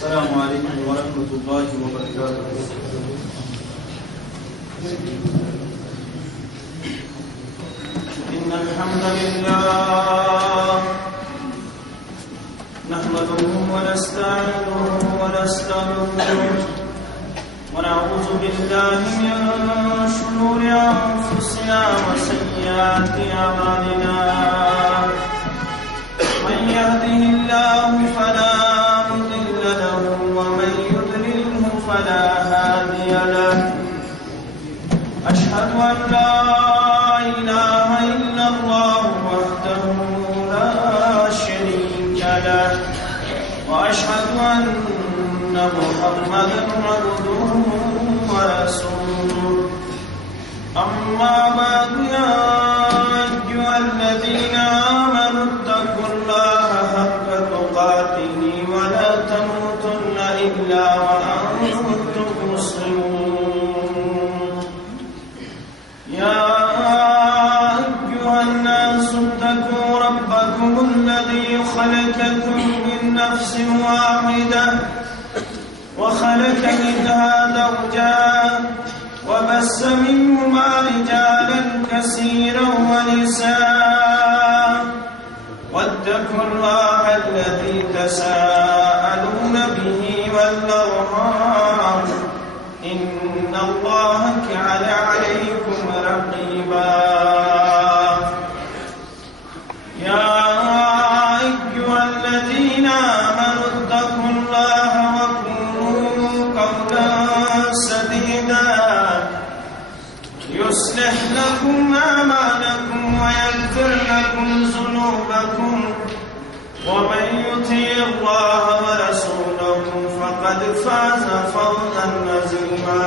السلام عليكم ورحمة الله وبركاته. إن الحمد لله نحمده ونستعينه ونستغفره ونعوذ بالله من شرور أنفسنا وسيئات أعمالنا. من يهده الله فلا مضل له ومن يضلله فلا هادي له. أشهد أن لا إله إلا الله وحده لا شريك له وأشهد أن محمدا عبده ورسوله. أما بعد يا أيها الذين آمنوا اتقوا الله حق تقاته ولا تموتن إلا وأنتم مسلمون. يا أيها الناس اتقوا ربكم الذي خلقكم من نفس واحدة وخلق منها زوجها وبث منهما رجالا كثيرا ونساء واتقوا الله الذي تساءلون به والأرحام إن الله كان عليكم رقيبا. يا أيها الذين آمنوا اتقوا الله وقولوا قولا سديدا يصلح لكم أعمالكم ويغفر لكم ذنوبكم ومن يطع الله ورسوله فقد فاز فوزا عظيما.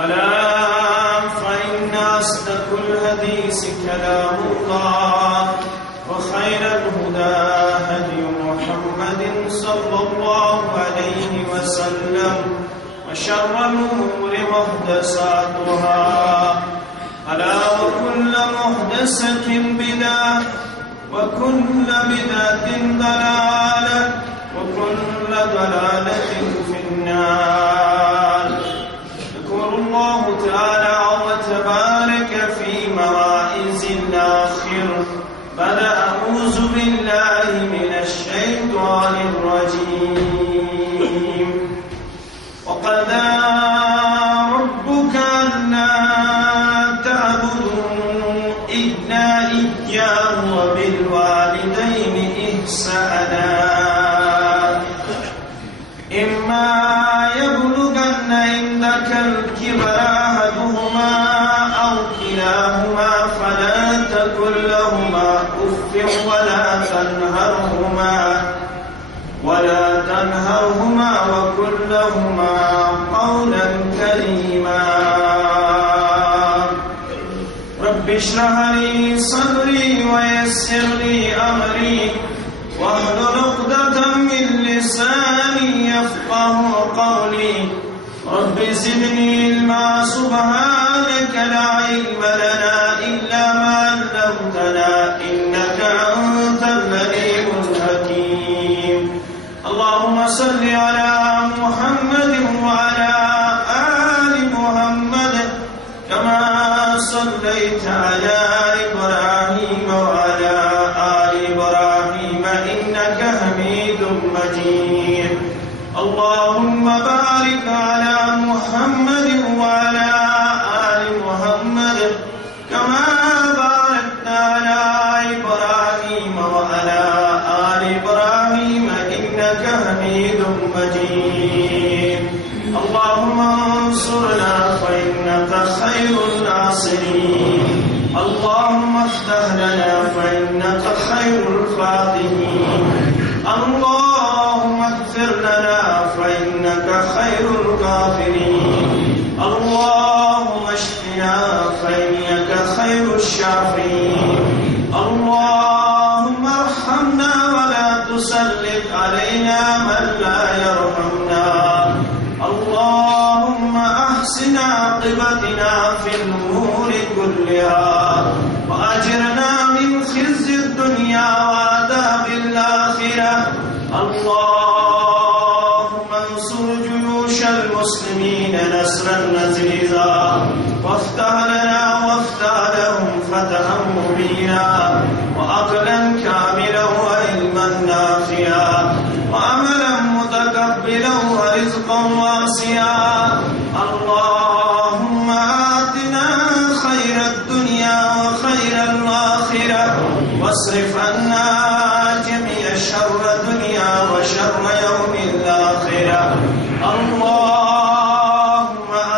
ألا فإن أصدق الحديث كلام الله وخير الهدى هدي محمد صلى الله عليه وسلم وشر الأمور محدثاتها. ألا وكل محدثة بدعة وكل بدعة ضلالة وكل ضلالة في النار. يقول الله تعالى وتبارك في مواعظ الآخر بعد أعوذ بالله من الشيطان الرجيم. وقضى ربك ألا تعبدوا إلا إياه وبالوالدين إحسانا. إما يبلغن عندك الكبر أحدهما أو كلاهما فلا تقل لهما أف ولا تنهرهما وقل لهما قولا كريما. رب اشرح لي صدري ويسر لي أمري واحلل عقدة من لساني يفقه قولي. رب زدني علما سبحانك لا علم لنا إلا ما علمتنا إنك أنت العليم الحكيم. اللهم صل على محمد وعلى آل محمد كما صليت على إبراهيم وعلى آل إبراهيم إنك حميد مجيد. اللهم بارك على محمد وعلى آل محمد كما باركت على إبراهيم وعلى آل إبراهيم إنك حميد مجيد. اللهم انصرنا فإنك خير الناصرين. اللهم افتح لنا فإنك خير الفاتحين. اللهم اغفر لنا فإنك خير الغافرين. اللهم اشفنا فإنك خير الشافين. اللهم ارحمنا ولا تسلط علينا من لا يرحمنا. اللهم أحسن عاقبتنا في الأمور كلها وأجرنا من خزي الدنيا وعذاب الآخرة. اللهم المسلمين نصرا عزيزا وافتح لنا وافتح لهم فتحا مبينا وعقلا كاملا وعلما نافعا وعملا متقبلا ورزقا واسعا اللهم آتنا خير الدنيا وخير الآخرة واصرف عنا جميع شر الدنيا وشر يوم الآخرة اللهم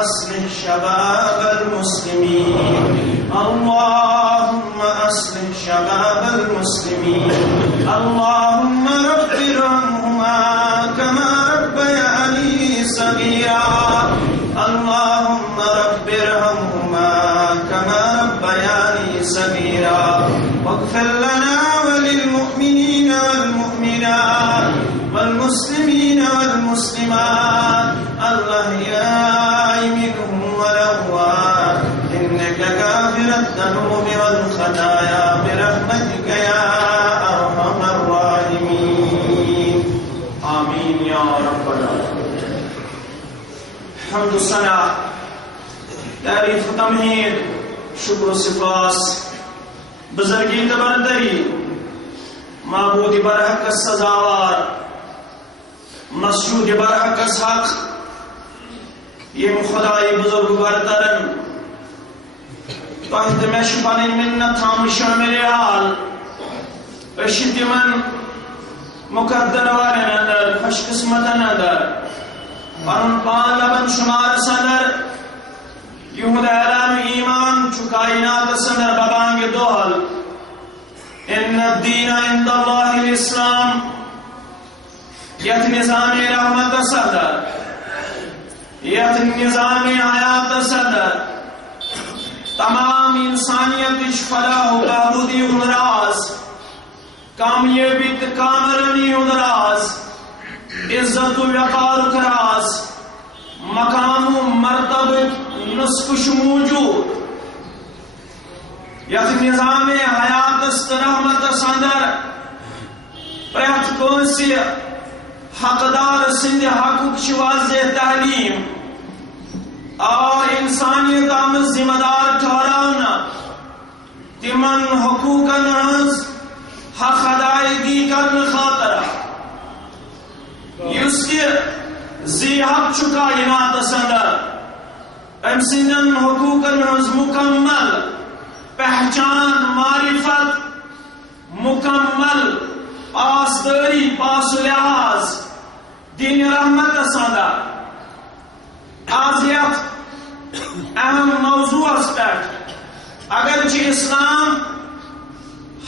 أصلح شباب المسلمين اللهم أصلح شباب المسلمين اللهم رب ارحمهما كما ربياني صغيرا اللهم رب ارحمهما كما ربياني صغيرا واغفر لنا وللمؤمنين والمؤمنات والمسلمين والمسلمات الأحياء منهم والأموات إنك غافر الذنوب والخطايا برحمتك يا أرحم الراحمين آمين يا رب العالمين. حمد الثناء تعریف و تمہید شکر و سپاس بزرگی تبردری معبود برحق سزاوار مسجود برحق حق یم خدای بزرگ برترن تحت میں شپانی منت ہم شامل حال اشد من مقدر وارن اندر خوش قسمتن اندر پرن پان لبن شمار سندر یہود اعلان ایمان چکائنات سندر ببانگ دوحل ان الدین عند اللہ الاسلام یت نظام رحمت صدر یت نظام حیات صدر تمام انسانیت فلاح و بہبودی راز کامیابی کامرانی راز عزت و وقار راز مقام و مرتبہ نسخ موجود یت نظام حیات رحمت صدر پریت کنسی حقدار سند حقوق واضح تعلیم اور انسانیت آمد ذمہ دار ٹھہرانا تمن حقوقن ہنز حق ادائیگی کرن خاطر یس زی حق چکائنات صدر ام سندن حقوقن ہنز مکمل پہچان معرفت مکمل پاسداری پاس و لحاظ دین رحمت صدر آزیت اہم موضوع اسپیکٹ اگرچہ اسلام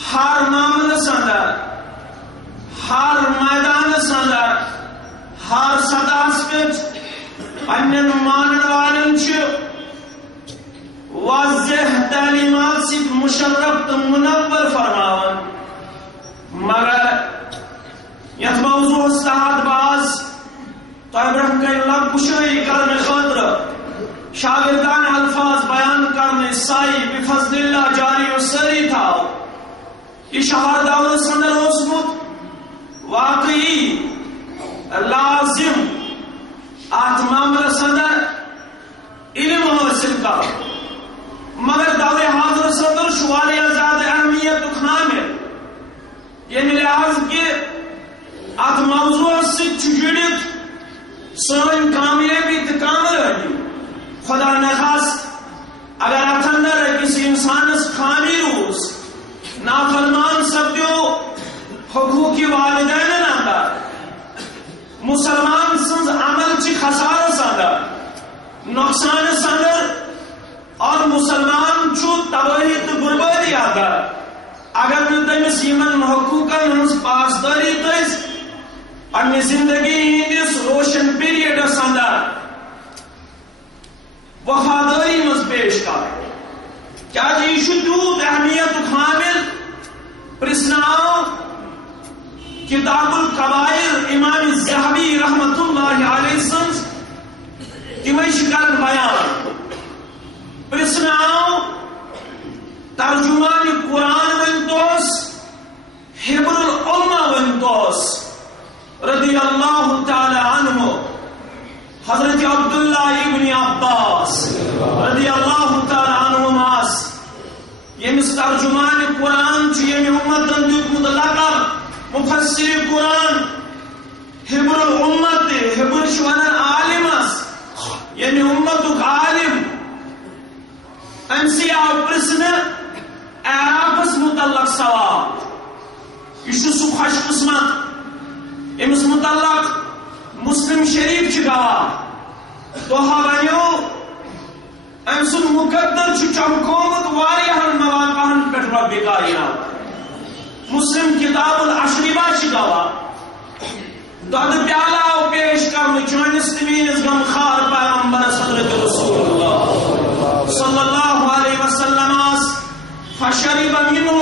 ہر معاملہ صدر ہر میدان صدر ہر سطح پہ پنن مانن والن واضح تعلیمات سے مشرف تو منور فرماون مگر یت موضوع تحت باز طیبرہ کے لب کشائی کرنے خاطر شاگردان الفاظ بیان کرنے سائی بفضل اللہ جاری و سری تھا یہ شہر دعوت صدر اسمت واقعی لازم آت معاملہ صدر علم حاصل کا مگر دعوی حاضر صدر شوالی ازاد اہمیت کامل یعنی لحاظ کہ ات موضوع سے جڑت سن کامیابی تو کامرانی خدا نخواست اگر ات اندر کسی انسانس خامی روز نافرمان سپدیو حقوق والدین اندر مسلمان سنز عمل چی خسارہ اندر نقصان اندر اور مسلمان چو تباہی تو بربادی اندر اگر تمس یمن حقوقن ہنز پاسداری تیز پنہ زندگی ہندس روشن پیریڈس اندر وفاداری مز پیش کر کیا یہ تیوت اہمیت حامل پرسناؤ کتاب الکبائر امام الذہبی رحمت اللہ علیہ سنز تمہیں شکل بیان پرسناؤ ترجمان قرآن ونتوس حبر الامہ ونتوس رضی اللہ تعالی عنہ حضرت عبداللہ ابن عباس رضی اللہ تعالی عنہما یمس ترجمان قرآن یم امتن دیتمت لقب مفسر قرآن حبر الامت حبر شوانن عالمس یعنی امتک عالم امسی آو پرسن اعرابس متعلق سوال یہ سہ خوش قسمت امس متعلق مسلم شریف چھ گواہ دوہا ونیو ام سن مقدر چمکومت واریاہن مواقعن پہ رب کائنات مسلم کتاب الاشربہ چھ گواہ دود پیالہ پیش کرنے چانس تمینس غمخار پیغمبر حضرت رسول اللہ صلی اللہ علیہ وسلم فشرب منو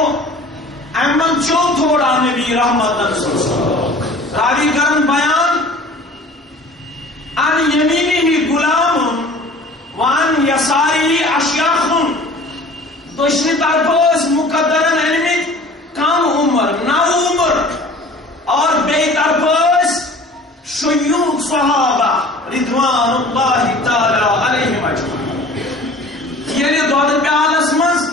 امن چون تھوڑا نبی رحمت راوی کرن بیان ان یمینی غلام وان یساری اشیاخ دشنی طرف مقدرن علمت کم عمر نو عمر اور بے طرف شیوخ صحابہ رضوان اللہ تعالی علیہم اجمعین یعنی دود پیالس مز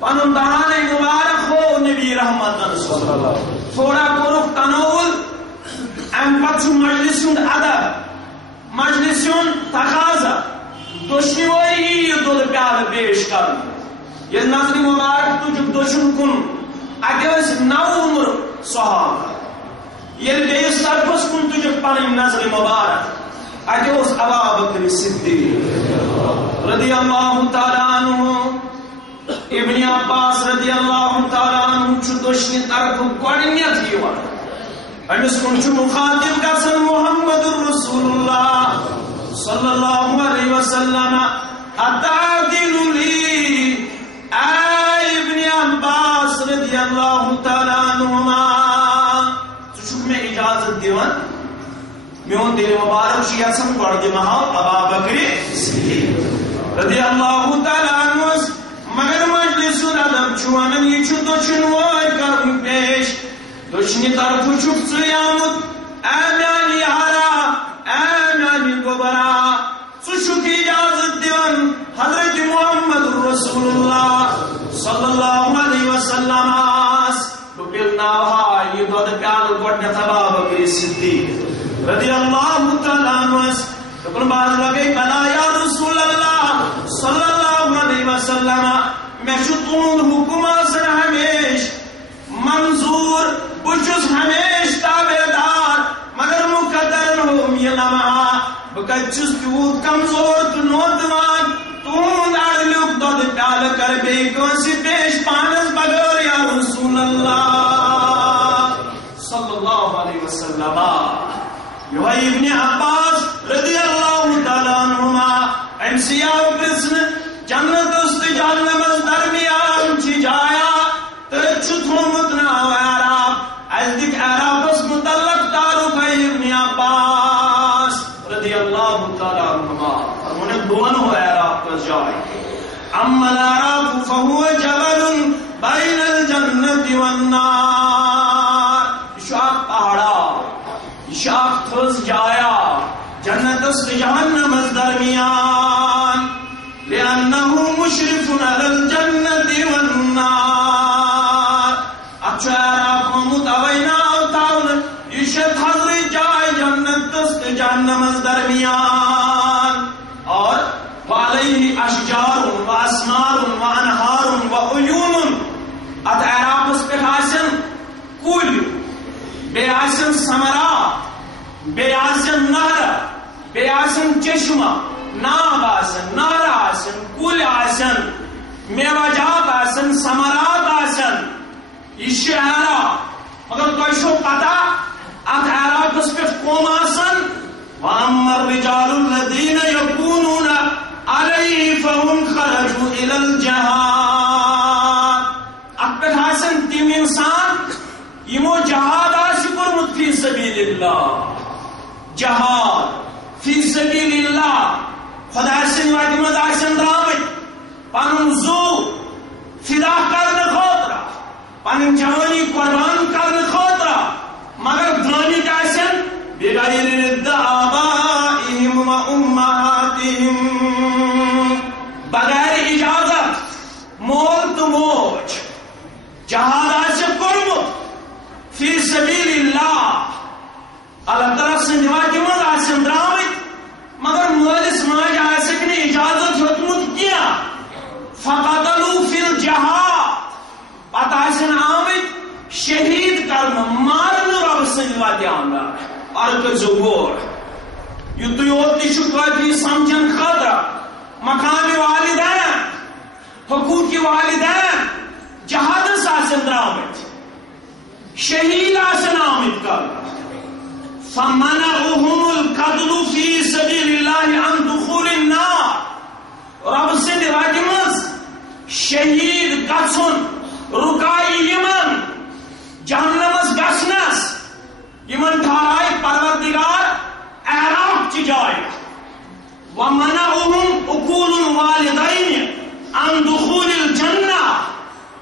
پنن دہان مبارک ہو نبی رحمت تھوڑا کورک تناول ام پتہ مجلس ادب مجلس تقاضا دشنی وی دود پیال پیش کر یہ نظر مبارک تجھ دشن کن اگس نو عمر صحابہ یہ بیس طرفس کن تجھ پن نظر مبارک اگس ابا بکر صدیق رضی اللہ تعالی عنہ ابن عباس رضی اللہ تعالی عنہ چھ دشنی طرف گوڑنیت یوان امس کن چھ مخاطب گژھن محمد رسول اللہ صلی اللہ علیہ وسلم اتعدل لی اے ابن عباس رضی اللہ تعالی عنہما تو چھ میں اجازت دیوان میون دل مبارک چھ یژھان گۄڈٕ دِمہٕ ہاو ابا بکر صدیق رضی اللہ تعالی عنہ مگر مجلس ادب چھ ونان یہ چھ دشن وٲرۍ کرُن پیش دشنی طرف چھُکھ ژٕ آمُت اے میانہِ یارا اے میانہِ گوبرا ژٕ چھُکھ اجازت دِوان حضرت محمد رسول اللہ صلی اللہ علیہ وسلم بہٕ پِلناوہا یہِ دۄدٕ پیالہٕ گۄڈنیتھ ابا بکر صدیق رضی اللہ تعالی عنہ دوٚپُن باز لگے بلا یا رسول اللہ صلی اللہ علیہ وسلم میں چھُ تُہُنٛد حُکم آسان ہمیش منظور بہٕ چھُس ہمیش تابعدار مگر مقدرن ہوم یہ لمحہ بہٕ کتہِ چھُس تیوٗت کمزور تہٕ نوتوان تُہُنٛد عدلُک دۄدٕ پیالہٕ کر بیٚیہِ کٲنٛسہِ پیش پانس بغٲر یا رسول اللہ صلی اللہ علیہ وسلم یہوے ابن عباس رضی اللہ تعالی عنہما امسی آو پرژھنہِ جنت تہٕ جہنمس درمیان چھ جایا تٔتھۍ چھُ تھوٚومُت ناو اعراب اَسہِ دِتۍ اعرابس متعلق تعارف ابن عباس رضی اللہ تعالی عنہما فرمونے بہٕ ونہو اعراب کۄس جاے اما الاعراب فهو جبل بین الجنت والنار یہ چھُ اکھ پہاڑا یہ چھِ اکھ تھٔز جایا جنتس تہٕ جہنمس درمیان لأنه مشرف على الجنة والنار اتھ چھُ اعراب آمُت اوے ناو تھاونہٕ یہ چھِ تھزرٕچ جاے جنتس تہٕ جہنمس درمیان اور وعليه اشجار واسمار وانہار وعیون اتھ اعرابس پہ آسن کُلۍ بیٚیہِ آسن ثمرات بیٚیہِ آسن نہرٕ بیٚیہِ آسن چشمہ ناگ آسن نہر آسن کُلۍ آسن میوجات آسن ثمرات آسن یہ چھُ اعراب مگر تۄہہِ چھو پتہ اتھ اعرابس پہ کم آسن واما الرجال الذين يكونون عليه فهم خرجوا الى الجهاد اتھ پہ آسن تم انسان یمو جہاد آسہِ کوٚرمُت فی سبیل اللہ جہاد فی سبیل اللہ خدا سٕنٛدِ وتہِ منٛز آسن درامٕتۍ پنُن زُو فدا کرنہٕ خٲطرٕ پنٕنۍ جوانی قربان کرنہٕ خٲطرٕ مگر درٛٲمٕتۍ آسن بغیر رد آبائهم اللہ تعالیٰ سند وتہ مز آسن درامت مگر مالس ماج آسک نہ اجازت ہیوتمت کی فقتلوا فی الجہاد پتہ آسن آمت شہید کرنا مارن رب سند وتہ اندر اور کرزو غور یہ تھی یوت تھی سمجھن خاطر مقام والدین حقوق والدین جہادس آسن درامت شہید آسن آمت کر فمنعهم القتل في سبيل الله عن دخول النار رب سند وتہ مز شہید گژھن رکائی یمن جہنمس گژھنس یمن ٹھہرائے پروردگار اعراف چہ جائے ومنعهم عقول الوالدین عن دخول الجنہ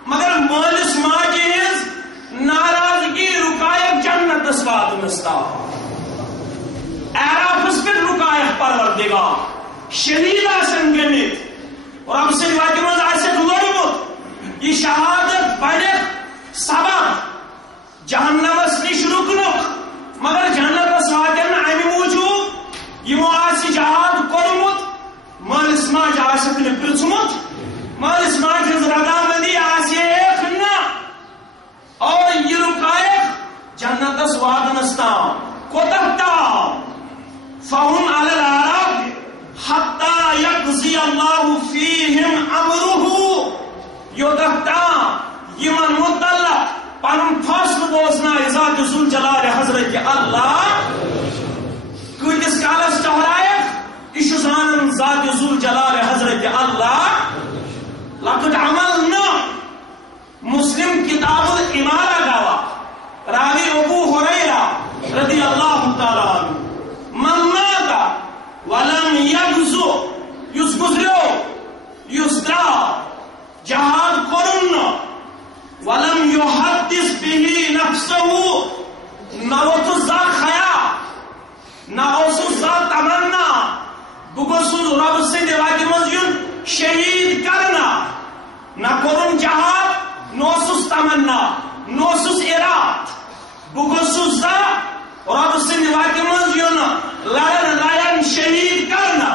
مگر مالس ماجہ ہز ناراضگی رکائے جنتس واتنس تام اعرافس پہ رکائے پروردگار شہید آسن گمت رب سند وتہ مز آسک لوڑمت یہ شہادت بنہ سبب جہنمس نش رکنک مگر جنتس واتن امہ موجود یمو آس جہاد کورمت مالس ماج آسک نہ پرژمت مالس ماج ہز رضامندی آسیک نہ اور یہ رکائے جنتس واتنس تام کوتاہ تام فهم على الأعراب حتى يقضي الله فيهم أمره يوتاہ یمن متعلق پن فاصل بوزنا ذات ذل جلال حضرت اللہ کتس کالس ٹہرائے یہ زان ذات ذل جلال حضرت اللہ لقد عمل نہ مسلم کتاب الامارہ گواہ راوی ابو ہریرہ رضی اللہ تعالی عنہ من مات ولم یغزو یس گزریو یس درا جہاد کرن ولم یحدث به نفسه نوت ذا خیال نوت ذا تمنا بگسل رب سند وتہ مز یون شہید کرنا نہ کرن جہاد نوسس تمنا نوسس اراد بگسل ذا رب سند وتہ مز یون لڑن شہید کرنا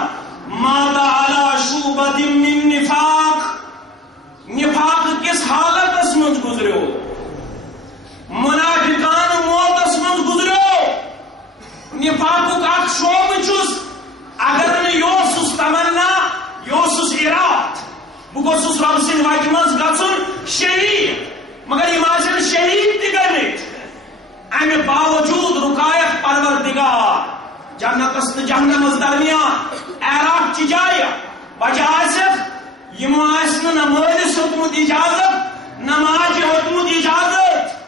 ماذا علی شعبۃ من نفاق نفاق کس حالت من گزریو منافقان موتس من گزریو نفاق اخ شعبہ چھس اگر نہ یوسس تمنا یوسس اراد بہ گوسس رب سند وتہ مز گژھن شہید مگر یم آسن شہید تہ گٔمٕتۍ امہ باوجود رکایت پروردگار جنتس تو جہنمس درمیان اعراف چہ جائے وجہ آسک یم آسن نہ مالس ہیوتمت اجازت نہ ماجہ ہیوتمت اجازت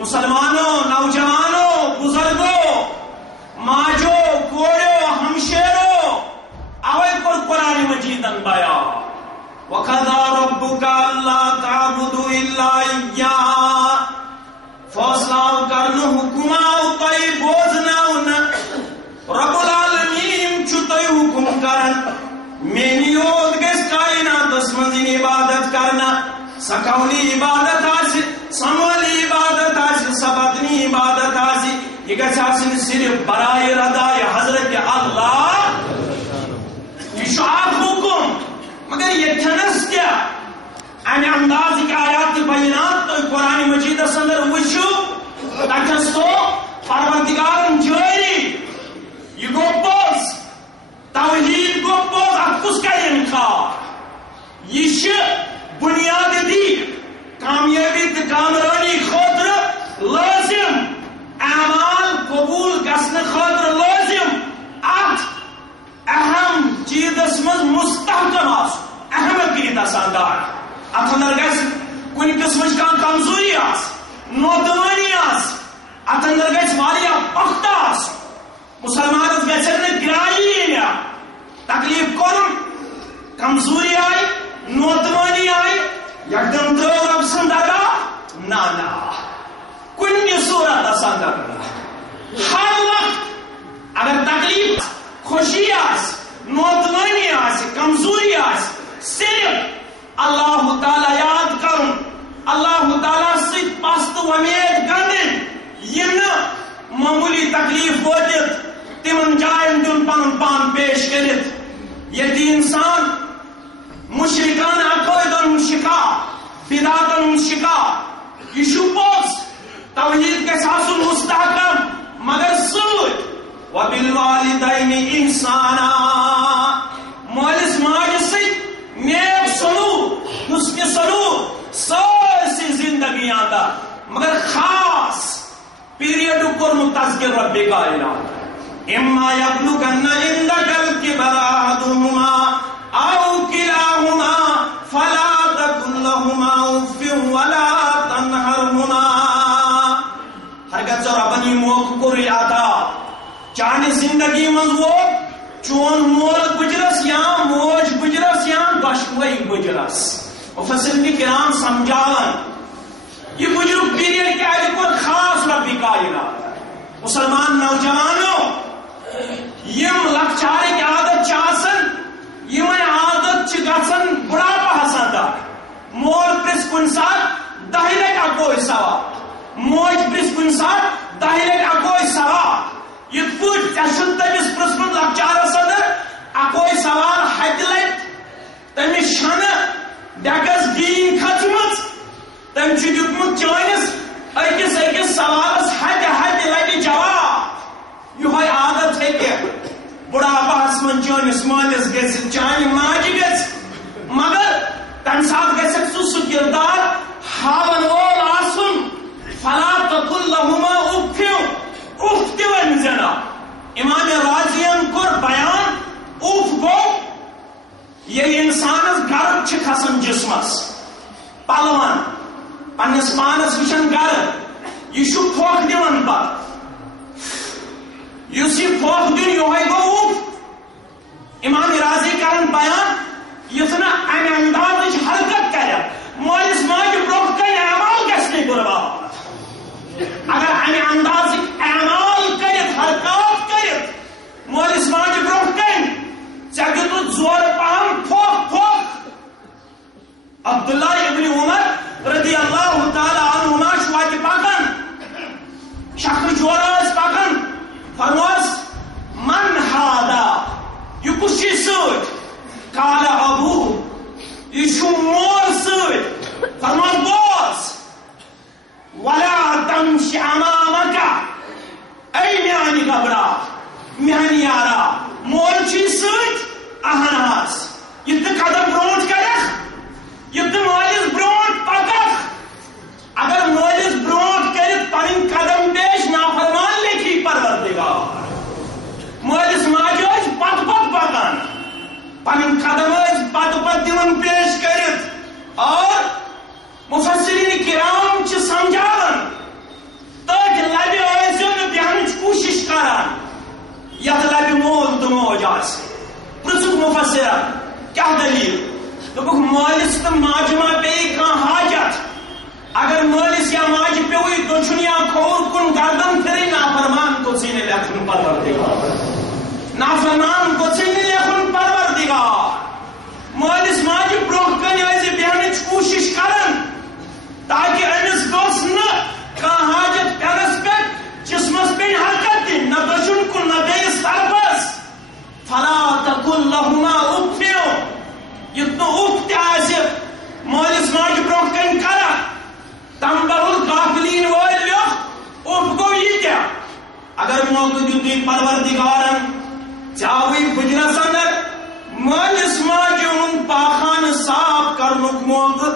مسلمانوں نوجوانوں بزرگوں ماجو کوڑو ہمشیرو اوے کور قرآن مجیدن بیان وَقَضَىٰ رَبُّكَ أَلَّا تَعْبُدُوا إِلَّا إِيَّاهُ فیصلہ کرنا حکم آو تئی بوزنا رب العالمین چھ تئی حکم کرن مینی یوت گس کائنات من عبادت کرنا سکولی عبادت آسی سمولی عبادت آسی سبدنی عبادت آسی یہ گس آسن صرف برائے رضائے حضرت اللہ یہ شعب حکم مگر یہ تھنس کیا ان انداز کی آیات بینات تو قرآن مجید اندر وچھو تکس تو پروردگارن جاری یہ گو پوز توحید گو پوز افکس کا انکار یہ بنیاد دی کامیابی تو کامرانی خاطر لازم اعمال قبول گسن خاطر لازم اہم چیز من مستحکم اہمیت آساندار ات اندر گھس کن قسم کان کمزوری نودوانی ات اندر گھس واریاہ پخت مسلمانس گھن گرائی تکلیف کورن کمزوری آئی نودوانی آئی یکدم ترو رب سن درگاہ نا کن صورت اندر ہر وقت اگر تکلیف خوشی نودوانی کمزوری صرف اللہ تعالی یاد کرن اللہ تعالی ست پست ومید گندن یہ معمولی پن پان پیش کرت یتی انسان مشرکان عقائدن شکار بدعتن شکار یہ پوز توحید کے ساسن مستحکم مگر سوچ وبالوالدین احسانا مالس ماجہ ست نیک سلوک حسن سلوک سارسی زندگی آدھا مگر خاص پیریڈ کورمت تذکر رب کائنات اما یبلغن عندک الکبر احدہما او کلاہما فلا تقل لهما اف ولا تنہرهما ہرگز ربنی موت کوری آتا چاہنے زندگی من وہ چون مول گجرس یا موج گجرس یا بشوئی گجرس مفسرین کرام سمجھاون یہ گجرک پیریڈ کیا ہے کو خاص ربی کائنات مسلمان نوجوانوں یم لکچارک عادت چاسن یمن عادت گھن بڑھاپا حسندہ مول پرس کن سات دہلے کا کوئی سواب موج پرس کن سات دہلے کا کوئی سواب یہ پوچھ چشن تمس پرسمت لکچارس اندر اکوئی سوال حد لٹ تمس شن ڈگس گین کھچمت تم دیتمت چانس اکس اکس سوالس حد حد لٹ جواب یہ عادت ہے بڑھاپاس من چانس مالس گھس چانہ ماجہ گھس مگر تمہ سات گھس سہ کردار ہاون وول آسن فلا تقل لهما اف اف تہ ون زنا امام راضین کور بیان اف گو یہ انسانس گرد چھ کھسن جسمس پلون پنس پانس وچھن گرد یہ پھوک دِوان پتہ اس یہ پھوک دن یہ گو اف امام راضی کرن بیان یتنا امہ انداز حرکت کر مالس ماجہ برونٛہہ کن اعمال گژھنٕے برباد اگر امہ انداز اعمال کرت حرکات کرت مالس ماجہ برونٛہہ کن ژےٚ دیُتُتھ زور پہم پھوک پھوک عبداللہ ابن عمر رضی اللہ تعالی عنہما شواتہ پکان شکر جورس پکان فرموس من ہادا یہ کس چیز ست قال ابو یہ مول ست فرموس بوز ولا تمشي امامك اي میانی گبرا میانی یارا مول چی ست اہناس یہ قدم برونٹ کرکھ یہ مالس برونٹ پککھ اگر مالس برونٹ کرت پن قدم پیش نافرمان لکھی پروردگار مالس ماجہ پت پت پکان پن قدم پت پت دن پیش کرت اور مفسرین کرام چھ سمجھاون تک لبہ ٲسِو نہٕ بیہنٕچ کوٗشش کران یتھ لبہ مول تہٕ موج آسہِ پرژھُکھ مفسرن کیاہ دلیل دوٚپُکھ مٲلِس تہٕ ماجہِ ما پیٚیہِ کانٛہہ حاجت اگر مٲلِس یا ماجہِ پیوٚوُے دٔچھُن یا کھووُر کُن گردن پھِرٕنۍ نافرمان گوٚژھُے نہٕ لیکھُن پروردگار نافرمان گوٚژھُے نہٕ لیکھُن پروردگار مٲلِس ماجہِ برونٛہہ کَنہِ ٲسۍ بیہنٕچ کوٗشش کران تاکہ امس گوٚژھ نہٕ کانٛہہ حاجت پینس پٮ۪ٹھ جسمس پیٚیہِ حرکت دِنۍ نہ دٔچھُن کُن نہ بیٚیِس طرفس فلا تقل لهما اف یُتھ نہٕ اف تہِ آسہِ مٲلِس ماجہِ برونٛہہ کَنہِ کران تمبرُل غافلین وٲلۍ لیوٚکھ اف گوٚو یہِ تہِ اگر موقعہٕ دیُتُے پروردگارن ژےٚ آوٕے بٕجرس اندر مٲلِس ماجہِ ہُنٛد پاخانہٕ صاف کرنُک موقعہٕ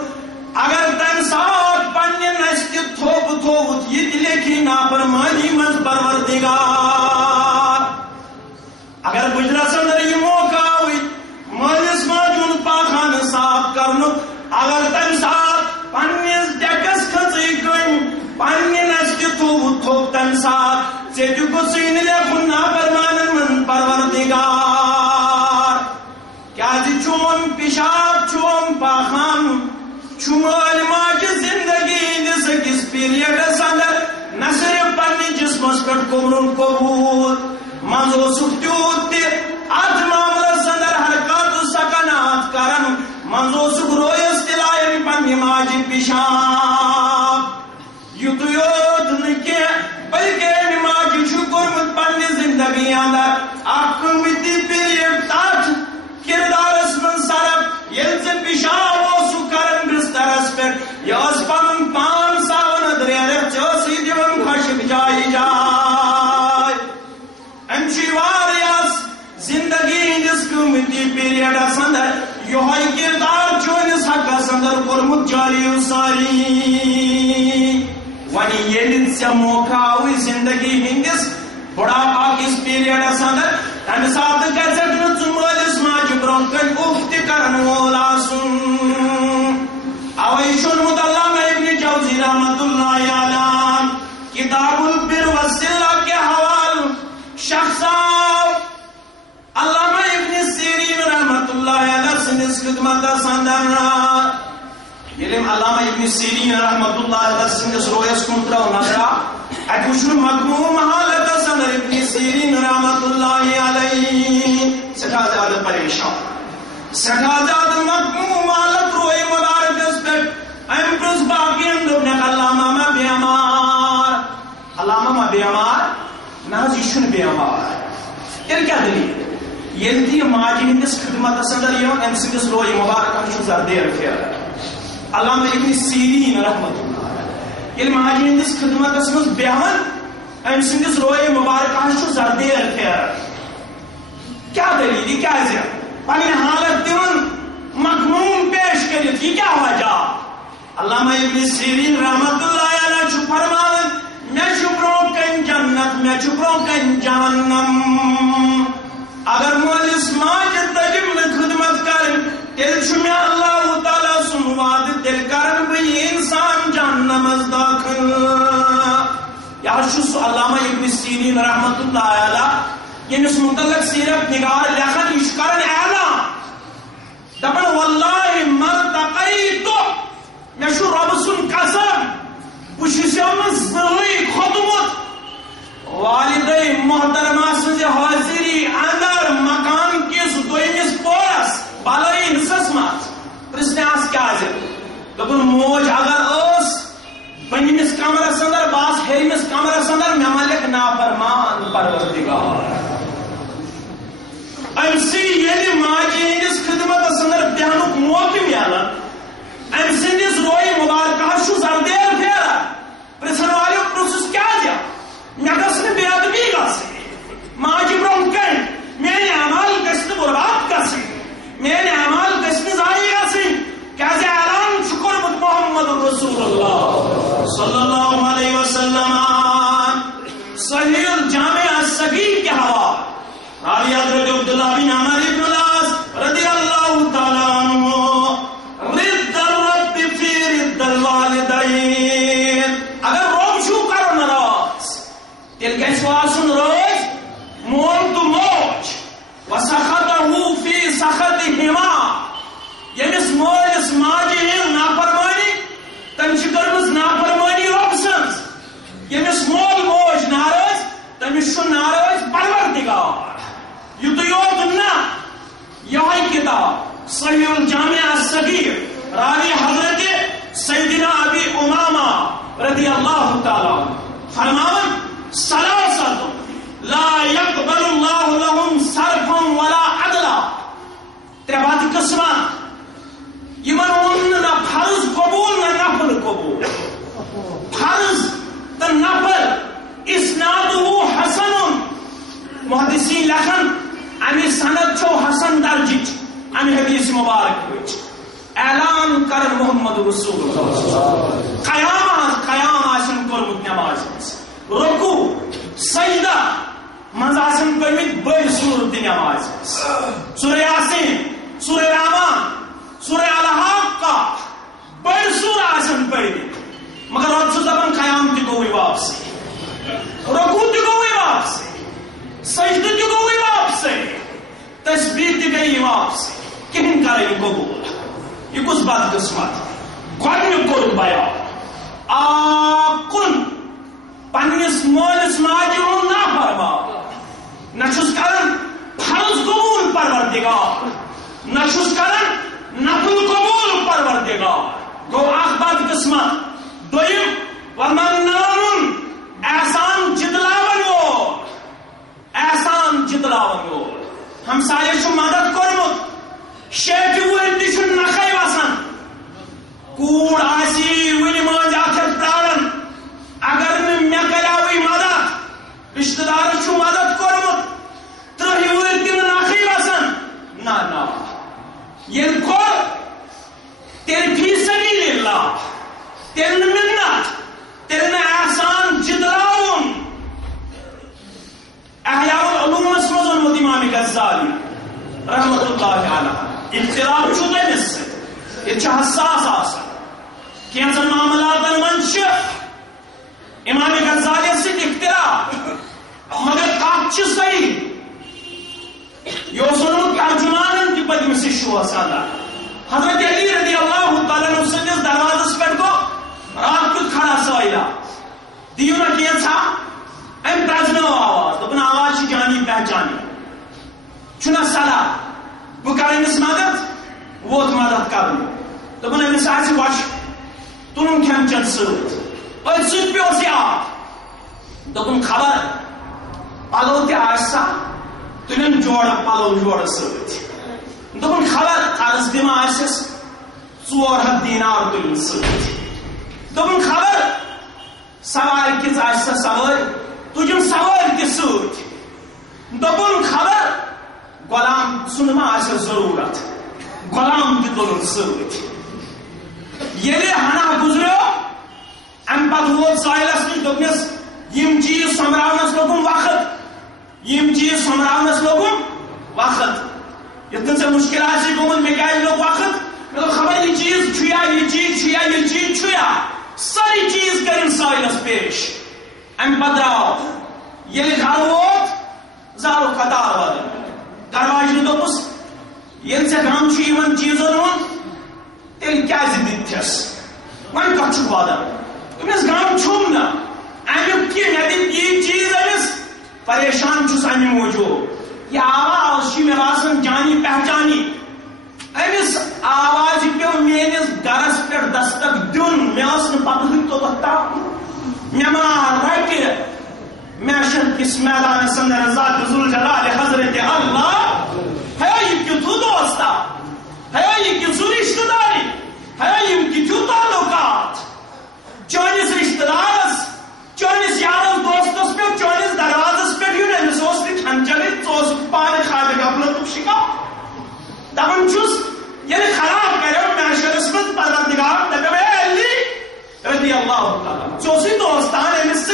اگر تمہ سات پنہ نسہ تہ تھوپ تھوت یہ تہ لیکھی نافرمانی من پروردگار اگر بجرس اندر یہ موقع آئی مالس ماجہ ہُنٛد پاخانہ صاف کرنُک اگر تمہ سات پنس ڈیکس کھژٕے کٔنۍ پنہ نسہ تہ تھوپ تھوپ تمہ سات ژےٚ تہ گوٚژھُے نہٕ لیکھُن نافرمانن من پروردگار کیازِ چون پیشاب چون پاخان مول ماجہ زندگی ہندس أکس پیریڈس اندر نہ صرف پنہ جسمس پہ کوٚرُن قبول مز اوسُکھ تیوٗت تہِ اتھ معاملس اندر حرکات سکنات کران مز اوسُکھ رویس تہِ لایان پنہ ماجہ پیشاب یُتُے یوت نہٕ کینٛہہ بلکہ امہِ ماجہِ چھُ کوٚرمُت پننہِ زندگی زندگی اندر قیمتی پیریڈ تات کردارس من صرف یل سے پیشاب اوسو کرن بسترس پہ یس پن پان ساون دریر چوسی دیون خشک جائی جائے امچی واریاس زندگی ہندس قیمتی پیریڈ اندر یہ کردار چونس حقس اندر کورمت جاری و ساری ونی یل سے موقع ہوئی زندگی ہندس بڑا کس پیریڈ اندر تمہ سات گھر مالس ماجہ برون کن افت کرن وول آسن اوے شنمت علامہ ابن جوزی رحمت اللہ علیہ کتاب البر والصلہ کے حوالے شخص علامہ ابن سیرین رحمت اللہ علیہ سندس خدمت اندر یلیم علامہ ابن سیرین رحمت اللہ علیہ سندس رویس کن ترو نظرہ ات وچھن مقموم حالت اندر ابن سیرین رحمت اللہ علیہ سٹھا زیادہ پریشان سٹھا زیادہ مقموم حالت روئے مبارک اس پر امپرس باقی اندر علامہ ما بیمار علامہ ما بیمار ناز یشن بیمار تیل کیا دلیل یل دی ماجہ ہندس خدمت اندر یہ ام سندس روئے مبارک ہم زردیر پھیر علامہ ابن سیرین رحمت اللہ یل ماجہ ہندس خدمت اندر بیان ام سندس روئے مبارک ہم زردیر پھیر کیا دلیل کیا زیادہ پنی حالت دیون مقموم پیش کرت یہ کیا وجہ علامہ ابن سیرین رحمت اللہ علیہ چھو فرماون میں چھپروں کن جنت میں چھپروں کن جہنم اگر مولس ماجہ تجم خدمت کرن تیل چھو میں اللہ تعالیٰ سنواد تیل کرن بھئی انسان جہنم از داخل یا چھو علامہ ابن سیرین رحمت اللہ علیہ یمس متعلق سیرت نگار لکھن یہ کرن اعلان دپن واللہ مرتقیت میں شو رب سن قسم بشس زہی کھوتمت والدی محترمہ سز حاضری اندر مکان کس دویمس پورس بالائی حصص مز پرسنے آس کیا دپن موج اگر اس بنمس کمرس اندر باس ہیرمس کمرس اندر میں ملک نافرمان پروردگار ام سی یل ماجہ ہندس خدمت اندر بیانک موقع ملان ام سندس روئے مبارکہ زردیر پھیرا پرسن والو پروسس کیا دیا مے گھس بے ادبی گھن ماجہ برون کن میرے اعمال گھس برباد گھن میرے اعمال گھس ضائع گھن کیا اعلان کورمت محمد رسول اللہ صلی اللہ علیہ وسلم صحیح الجامع الصغیر کے حوالے راوی حضرت عبداللہ بن عمر بن العاص رضی اللہ تعالیٰ عنہ رد الرب فی رد الوالدین اگر روم شو کرو نراز تل کیس واسن روز مول تو موج وسخطہو فی سخطہما یمس مولس ماجہ ہن نافرمانی تم چھ کرمز نافرمانی رب سنز یمس مول موج ناراض تمس چھ ناراض پروردگار یوت یوت نا یہ کتاب صحیح الجامع الصغیر راوی حضرت سیدنا ابی امامہ رضی اللہ تعالی فرماون ثلاثۃ لا يقبل اللہ لهم صرفا ولا عدلا ترے بات قسمہ یمن ون نہ فرض قبول نہ نفل قبول فرض تو نفل اسنادہ حسن محدثین لکھن امی سند چھو حسن درجچ امی حدیث مبارک اعلان کرن محمد رسول اللہ قیام آسن کورمت نماز رکو سجدہ منز آسن پڑھمت بڑی صورت نماز سورہ یاسین سورہ رحمان سورہ الحاقہ بڑی صورت آسن پڑھمت مگر رب سے دپان قیام تہ گوئی واپسی رکو تہ گوئی واپسی سجدہ تہ گوئی واپسی تسبیح تہ گئی واپسی کہن کرے قبول یہ کس بات قسمت گۄڈنیُک کوٚر بیان کُن پننس مٲلِس ماجہِ ہُنٛد نافرمان نہ چھُس کران فرض قبول پروردگار نہ چھُس کران نفل قبول پروردگار گوٚو اکھ بد قسمت دوٚیِم ومنان احسان جتلاون وول احسان غزالی رحمت اللہ علیہ اختلاف چھو تمس ست یہ حساس آسان کینچن معاملاتن من امام غزالی ست اختلاف مگر کت صحیح یہ ترجمانن تہ پتمس شو حضرت علی رضی اللہ تعالیٰ عنہ سندس دروازس پہ گو رات کت کھڑا سائلہ دیو نا کینچا ام پرزنو آواز دپن آواز چھ جانی پہچانی چھنا صلاح بہ کر امس مدد ووت مدد کرن دپن امس آسہ وش تُلُن کھین چن ست ات ست پیوس یاد دپن خبر پلو تہ آسا تُلن جوڑ پلو جوڑ ست دپن خبر قرض دما آسس 400 دینار تُلن ست دپن خبر سوار کس آسا سوار تجم سوار تہ ست دپن خبر غلام سن ما آسس ضرورت غلام تہ تُلن ست یلی ہنا گزرو ام پتہ ووت ساحلس نش دپنس یم چیز سمراونس لوگم وقت یم چیز سمراونس لوگم وقت یتن سے مشکل آسی گومن میں کیا لوگ وقت مطلب خبر یہ چیز چھیا یہ چیز چھیا یہ چیز چھیا ساری چیز کرن ساحلس پیش ام پتراو یلی گھر ووت زارو قطار وادن دروازہ دوپس یل سے گام چھ یمن چیزن ہن تیل کیا دتس ون کت وادن تمس گام چھم نا امیک کی مے دت یہ چیز امس پریشان چھس امہ موجود یہ آواز مے باسان جانی پہچانی امس آواز پیو میس گرس پہ دستک دن مے پتہ توتہ مے مار رٹہ مے کس میدان سندر ذات ذوالجلال حضرت اللہ ہے یہ کتو دوستا ہے یہ کتو رشتہ داری ہے یہ کتو تعلقات چونس رشتہ دارس چونس یارس دوستس پہ چونس دروازس پہ یون امس کھن چلے ثوس پانے خاطر غفلت شکار دپان چھس یعنی خراب کرو معاشرس من پروردگار دپے علی رضی اللہ تعالیٰ ثوسی دوستان امس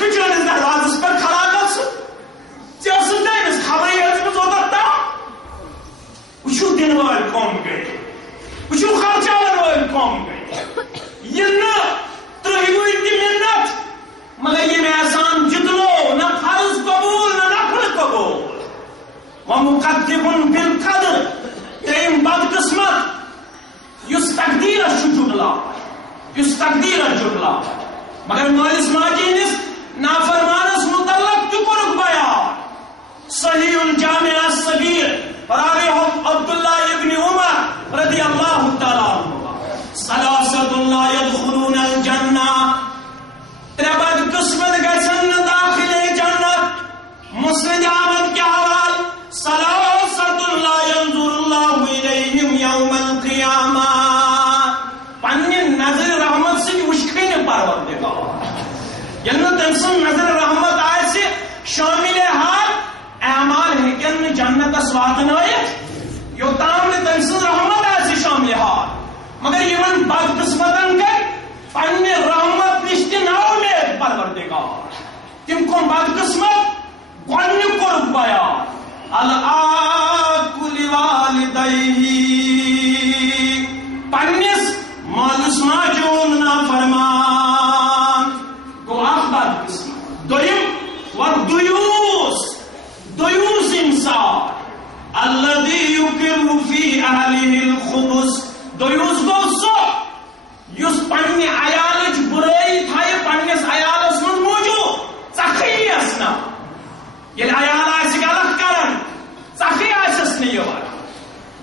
پہ چونس دروازس پہ کھڑا کر ثوس امس خبر یہ اوتتا وچھو دن وال قوم گئی وچھو خرچاون وال قوم گئی یہ نہ ترہوئی کی محنت مگر یہ احسان جتنو نہ فرض قبول نہ نفل قبول ومقدم بالقدر تیم بد قسمت یس تقدیر جڑلا یس تقدیر جڑلا مگر مالس ماجی نس نافرمانس متعلق تو کرک بیان صحیح الجامع الصغیر راوی عبداللہ ابن عمر رضی اللہ تعالیٰ عنہ ثلاثۃ لا يدخلون الجنہ تربد قسمت گژھن داخل جنت مسند احمد کے حوال ثلاثۃ لا ينظر اللہ الیہم یوم القیامہ پنہ نظر رحمت سے وشکن پروردگار یل تم سن نظر رحمت آئے شامل حال اعمال ہیکن جنتس واتنائت یوتام تم سن رحمت آئے شامل حال مگر یمن بد قسمتن گئی پنہ رحمت نش تہ ناامید پروردگار تم کم بد قسمت گۄڈنیُک کوٚرُکھ بیان العاق لوالدیہ پننس مالس ماجہ ہُنٛد نافرمان گوٚو اکھ بد قسمت دوٚیِم دیوٗس انسان الذی یقر فی اہلہ الخبث دیوٗس گوٚو سُہ یس پنہ عیالچ برائی تھایہ پنس عیالس من موجود ژکھٕے یس نا ییٚلہِ عیال آسہِ غلط کران ژکھٕے آسٮ۪س نہٕ یِوان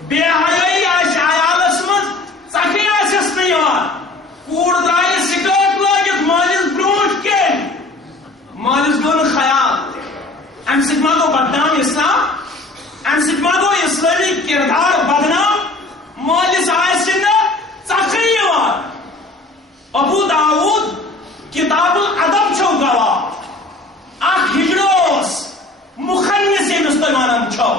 بے حیٲیی آسہِ عیالس منٛز ژکھٕے آسٮ۪س نہٕ یِوان کوٗر درٛایہِ سِکٲٹ لٲگِتھ مٲلِس برٛونٛٹھ کَنۍ مٲلِس گوٚو نہٕ خیال تہِ امہِ سۭتۍ ما گوٚو بدنام اسلام امہِ سۭتۍ ما گوٚو اسلٲمی کردار بدنام مٲلِس آسہِ نہٕ ژکھٕے یِوان ابو داود کتاب الادب چھو گواہ اخ ہجڑوس مخنث یمس تُہۍ ونان چھو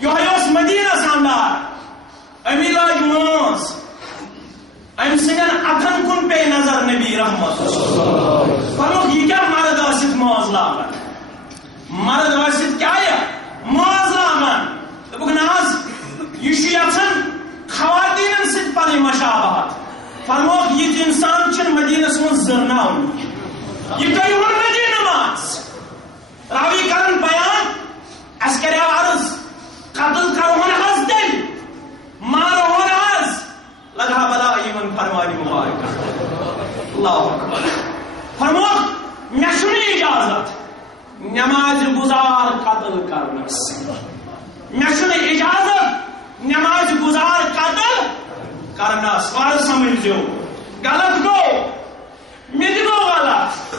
یہے اوس مدینہ سامدار امی لاج ماز ام سندین اتھن کن پے نظر نبی رحمت فرموک یہ کیا مرد ٲسِتھ ماز لاگان مرد ٲسِتھ کیا ماز لاگان یہ یژھان خواتین ست پن مشابہت فرموک یہ انسان چھ مدینس من زرناون یہ کئی حرمتی نماز راوی کرن بیان اس کرے عرض قتل کرون حض دل مارون حض لگا بلا ایمن فرمانی مبارکہ اللہ اکبر فرموک میں سنی اجازت نماز گزار قتل کرنس میں سنی اجازت نماز گزار قتل کرنس وار سمجھو غلط گو مت گو غلط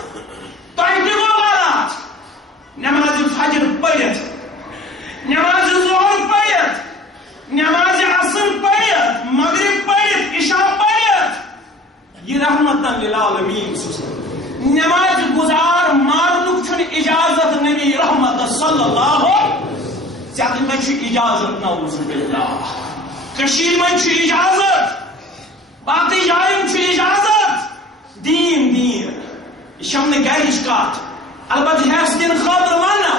تہ گو غلط نماز فجر پڑھت نماز ظہر پڑھت نماز عصر پڑھت مغرب پڑھت عشاء پڑھت یہ رحمت للعالمین نماز گزار مارنک چھن اجازت نبی رحمت صلی اللہ زیادہ میں چھ اجازت نعوذ باللہ کشیر میں چھ اجازت باقی جائیں چھ اجازت دین یہ شمن گرش کات البتہ ہے دن خاطر وانا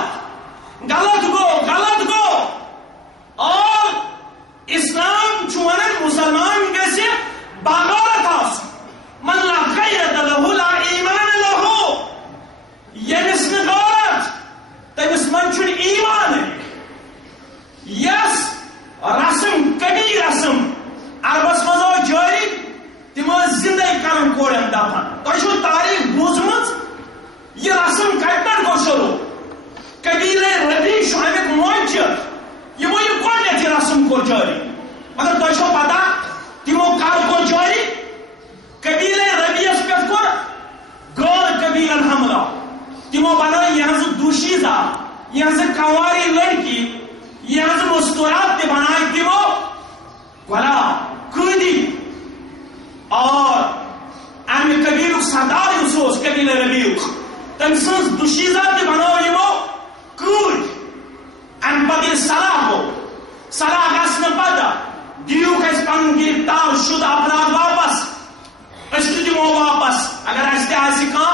غلط گو اور اسلام چھ مسلمان گژھِ باغارت آسُن من لا غیرت له لا ایمان له یمس غارت تمس من چھن ایمان یس رسم کبھی رسم عربس مز جاری تم زندہ کرن کورن دفن تہ تاریخ بوزمت یہ رسم کت پہ گو شروع قبیلہ ربی امیک موجود یمو یہ گۄڈنیتھ یہ رسم کور جاری مگر تہ پتہ تمو کر کور جاری قبیلہ ربیس پہ کور غور قبیلن حملہ تمو بنائی یہ دوشیزہ یہ کنواری لڑکی یہ مستورات تے بنائی تمو غلام قیدی اور امہ قبیل سردار اس قبیلہ ربیع تم سن دوشیزہ تے بنو یمو قید ام پتہ صلاح گو صلاح گھن پتہ دیو اس پن گرفتار شدہ افراد واپس اس دمو واپس اگر اس تہ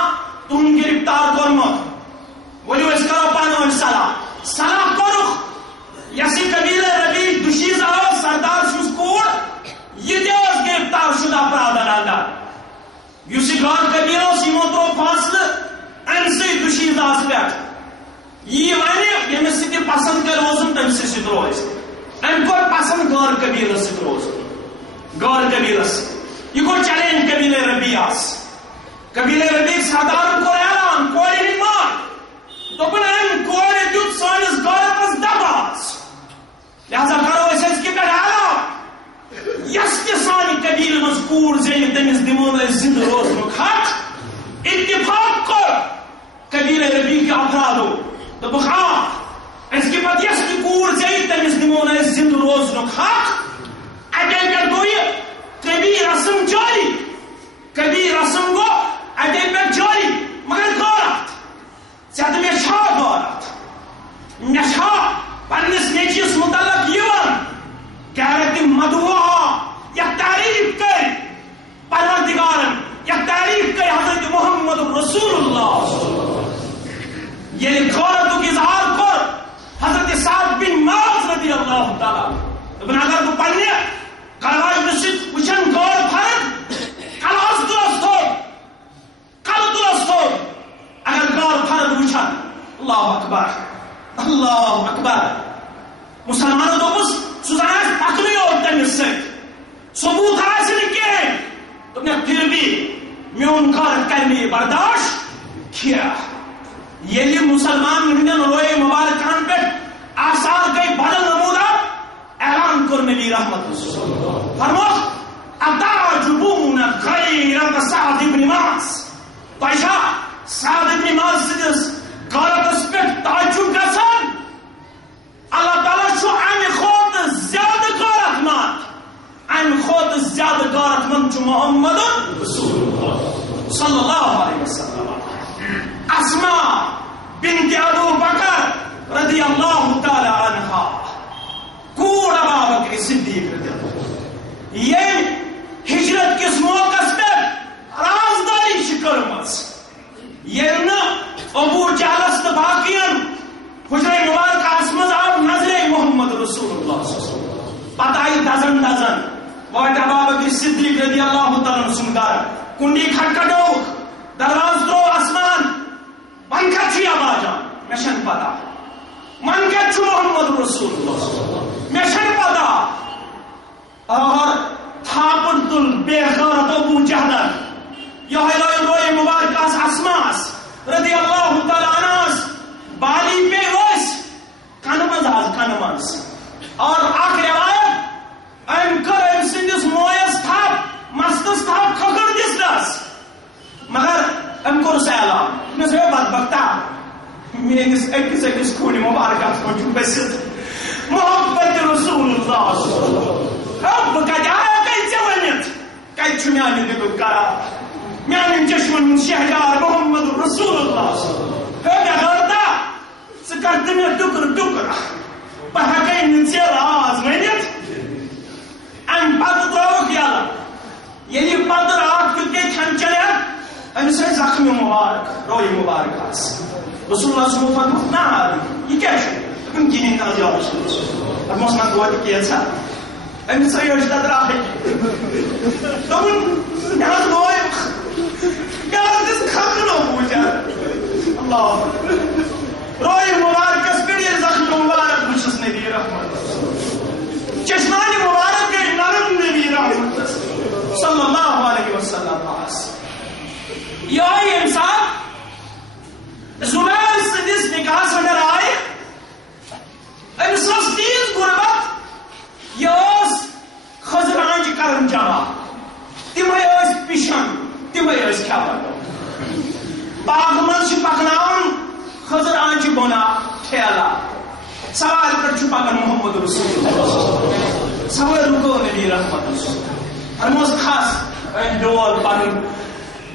تہن گرفتار کورمت ولو اس کرو پن صلاح کورک یس قبیلہ ربیع دوشیزہ سردار سن کور یہ تہ گرفتار شدہ افرادن اندر اس غور قبیلہ یمو ترو فاصلہ ام سی دوشیزہس پہ یہ ون یمس ست پسند کر روزن تم ست روز ام کور پسند غور قبیلہ ست روزن غور قبیلس یہ کو چیلنج قبیلہ ربیعس قبیلہ ربیع سردار کو اعلان کور مان دپن ام کور دیت سانس غورس دباس لہذا کرو اس کی پہ اعلان یس تہ سانہ قبیلہ مز کور زین تمس دمو زندہ روزنک حق اتفاق کر قبیلہ ربیع کے افرادو دپک اس کے پتہ یس تہ کور زین تمس دمو زندہ روزنک حق اتے پہ گو یہ کبھی رسم جاری کبھی رسم گو اتے پہ جاری مگر غورت زیادہ میں چھا غورت میں چھا پنس نیچیس متعلق یوان کہرت مدعوہا یا تعریف کر پروردگارن یا تعریف کر حضرت محمد رسول اللہ یہ غورت کی اظہار کر حضرت سعد بن معاذ رضی اللہ تعالی ابن اگر تو پڑھنے کلاج نسید وچن غور فرد کلاج درست ہو کل درست ہو اگر غور فرد وچن اللہ اکبر اللہ اکبر مسلمانوں دوپس سزانہ پکڑی اور تمس ثبوت حاصل کیا تم نے پھر بھی میون غور کرنے برداشت کیا یہ مسلمان ہندن روئے مبارکان پہ آثار گئی بدل نمودہ اعلان کر نبی رحمت فرمو اتعجبون غیرت سعد بن معاذ پیشا سعد بن معاذ سدس غورتس پہ تعجب گژھان اللہ تعالیٰ چھو امہ کھوتہ زیادہ غورت مند امہ کھوتہ زیادہ غورت مند چھو محمد صلی اللہ علیہ وسلم اسماء بنت ابو بکر رضی اللہ تعالی عنہا کور ابا بکر صدیق رضی اللہ یہ ہجرت کس موقع پہ رازداری شکرمس یہ نہ ابو جہلس تو باقین حجر مبارکہ مز آو نظر محمد رسول اللہ صلی اللہ علیہ وسلم پتہ آئی دزن وات ابا بکر صدیق رضی اللہ تعالیٰ سن گھر کنڈی کھٹکھٹو دروازہ ترو آسمان من کت ابا جان مے چھن پتہ من کت محمد رسول اللہ مے چھن پتہ اور تھاپن تل بے غیرت ابو جہل یہ روئے مبارک اسماس رضی اللہ تعالیٰ عنہ بالی پہ اس کنمز اور آخر روایت ام کر ام سندس مویس تھپ مستس تھپ کھکڑ دس مگر ام کور اعلان مے بدبختہ میس اکس خون مبارکس من بسط محبت رسول اللہ بہ کت آیا کت ے ونت کت میانہ دل قرار میان چشمن شہجار محمد رسول اللہ غلطہ ثہ کر مے ٹکر ٹکر بہ ہکے ژے راز ونت ام پتہ تروک یلہ ییٚلہِ پتہ رات کیُتھ گٔے کھٮ۪ن چٮ۪ن أمِس آے زخمی مبارک روے مبارک آس رسول اللہ صلی اللہ علیہ وسلم نہ یہ کیا دوٚپُن کِہیٖنۍ نہٕ حظ یارٕ دوٚپمَس نہ توتہِ کینٛژھا أمِس آے أچھ تتراے دوٚپُن مےٚ حظ لوے مےٚ حظ دِژ کھکھرو بوٗزِتھ اللہ روے مبارکس پٮ۪ٹھ ییٚلہِ زخمی مبارک وٕچھُس نبی رحمت چشمانہِ مبارک گٔے نرم نبی رحمت صلی اللہ علیہ وسلم آس یہ آئی ییٚمہِ ساتہٕ زبیر سٕنٛدِس نکاحس انٛدر آیہِ أمِس ٲس تیٖژ غُربت یہِ ٲس خٔزٕر آنٛچہِ کران جمع تِمے ٲسۍ پِشان تِمے ٲسۍ کھٮ۪وان باغہٕ منٛز چھِ پکناوان خٔزٕر آنٛچہِ بۄنا ٹھیلا سوارِ پٮ۪ٹھ چھُ پکان محمد رسول اللہ سوٲرۍ رُکٲو نبی رحمت أمۍ اوس کھس أمۍ ڈول پنُن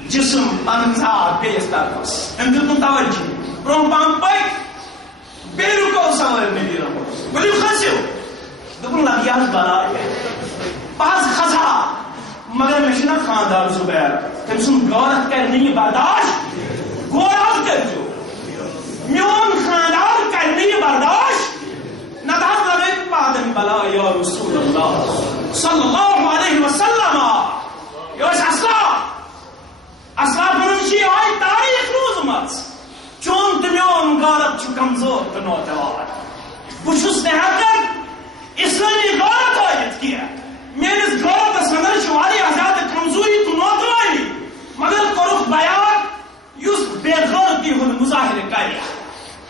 جسم پنُن زاد بیٚیِس طرفس أمۍ دیُت نہٕ توجہ برٛونٛہہ پہم پٔکۍ بیٚیہِ رُکٲو سوٲرۍ نبی رحمت ؤلِو کھسِو دوٚپُن لگہِ حظ بلاے بہٕ حظ کھسہا مگر مےٚ چھُنہ خاندار زُبیر تٔمۍ سُنٛد غٲرت کرِ نہٕ یہِ برداشت غور حظ کٔرۍزیو میون خاندار کرِ نہٕ یہِ برداشت نتہٕ حظ لگے پادن بلاے یا رسول اللہ صلی اللہ علیہ وسلم یہ ٲسۍ اسلاف منٛز چھِ یِہوٚے تاریٖخ روٗزمٕژ چون تہٕ میون غٲرت چھُ کمزور تہٕ نوتوار بہٕ چھُس نہٕ ہٮ۪کان اسلٲمی غٲرت ہٲوِتھ کینٛہہ میٲنِس غٲرتس انٛدر چھِ واریاہ زیادٕ کمزوری تہٕ نوتوٲری مگر کوٚرُکھ بیان یُس بے غٲرتی ہُنٛد مظاہرٕ کرِ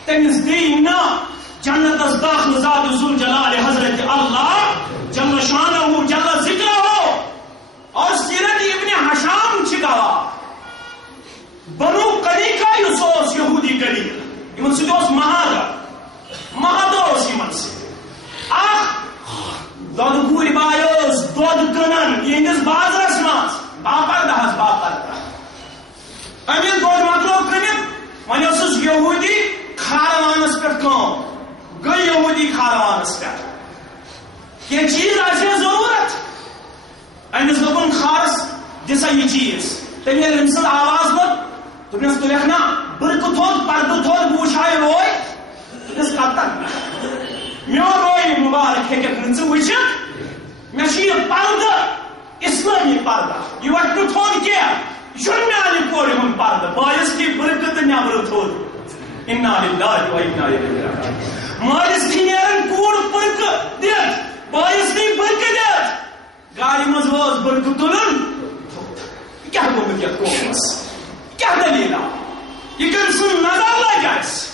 تٔمِس دِیہِ نہٕ جنتس داخلہٕ ذات ذوالجلال حضرت اللہ جل شانہ جل ذکرہ اور سیرت ابن حشام چھِ گواہ بنو قریقہ یُس اوس یہوٗدی قریق یِمن سۭتۍ اوس مہادٕ اوس یِمن سۭتۍ اکھ دۄدٕ گوٗرۍ باے ٲس دۄد کٕنان یِہنٛدِس بازرس منٛز باپردہ حظ باپردہ أمِس دۄد مۄکلو کٕنِتھ وۄنۍ اوسُس یہوٗدی کھاروانس پٮ۪ٹھ کٲم گٔے یہوٗدی کھاروانس پٮ۪ٹھ کینٛہہ چیٖز آسہِ ہا ضروٗرت أمِس دوٚپُن خارس دِسا یہِ چیٖز تٔمۍ ییٚلہِ أمۍ سٕنٛز آواز لوٚگ دوٚپنس تُلٮ۪کھ نا بٕرکہٕ تھوٚد پردٕ تھوٚد بہٕ وٕچھٕ ہا یہِ روے دوٚپنس کتن میون روے مبارک ہیٚککھ نہٕ ژٕ وٕچھِتھ مےٚ چھُ یہِ پردٕ اسلٲمی پردٕ یہِ وۄتھِ نہٕ تھوٚد کینٛہہ یہِ چھُنہٕ میانہِ کورِ ہُنٛد پردٕ بٲیِس دی بٕرکہٕ تہٕ نٮ۪برٕ تھوٚد اِنا لِلّٰہِ و اِنا اِلَیْهِ راجِعوٗن مٲلِس دی نیران کوٗر بٕرکہٕ دِتھ بٲیِس دی بٕرکہٕ دِتھ گاڑِ منٛز وٲژ بٕرکہٕ تُلُن کیٛاہ گوٚو وٕنکٮ۪ن قومس کیٛاہ دٔلیٖلا یہِ کٔمۍ سٕنٛز نظر لگہِ اَسہِ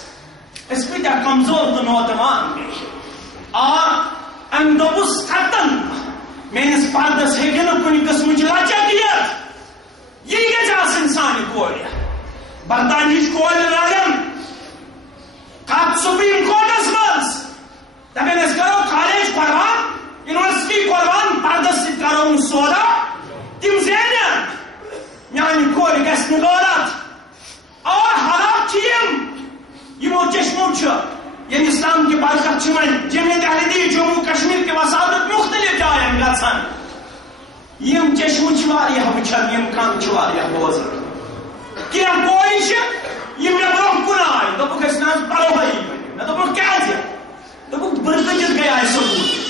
أسۍ کۭتیاہ کمزور تہٕ نوتوان گٔے أمۍ دوٚپُس کتن میٲنِس پردس ہیٚکہِ نہٕ کُنہِ قٕسمٕچ لچک یِتھ یہِ گژھِ آسٕنۍ سانہِ کورِ برطانیہٕچ کورِ لگن کتھ سپریٖم کورٹس منٛز دپن أسۍ کرو کالیج قۄربان یونیورسٹی قۄربان پردس سۭتۍ کرو نہٕ سودا تِم زینن میانہِ کورِ گژھِ نہٕ غٲرت اور حالات چھِ یِمو چشمو چھُ ییٚلہِ اسلام کہِ برکت چھِ وۄنۍ جمعیت اہلِ جموں کشمیر کہِ وسادت مختلف جاین گژھان یِم چشمہٕ چھِ واریاہ وٕچھان یِم کن چھِ واریاہ بوزان کینٛہہ کورِ چھِ یِم مےٚ برونٛہہ کُن آے دوٚپُکھ أسۍ نہ حظ پرو ہا یہِ مےٚ دوٚپُکھ کیٛازِ دوٚپُکھ بٕرکہٕ کِتھ گٔے آیہِ ثبوٗت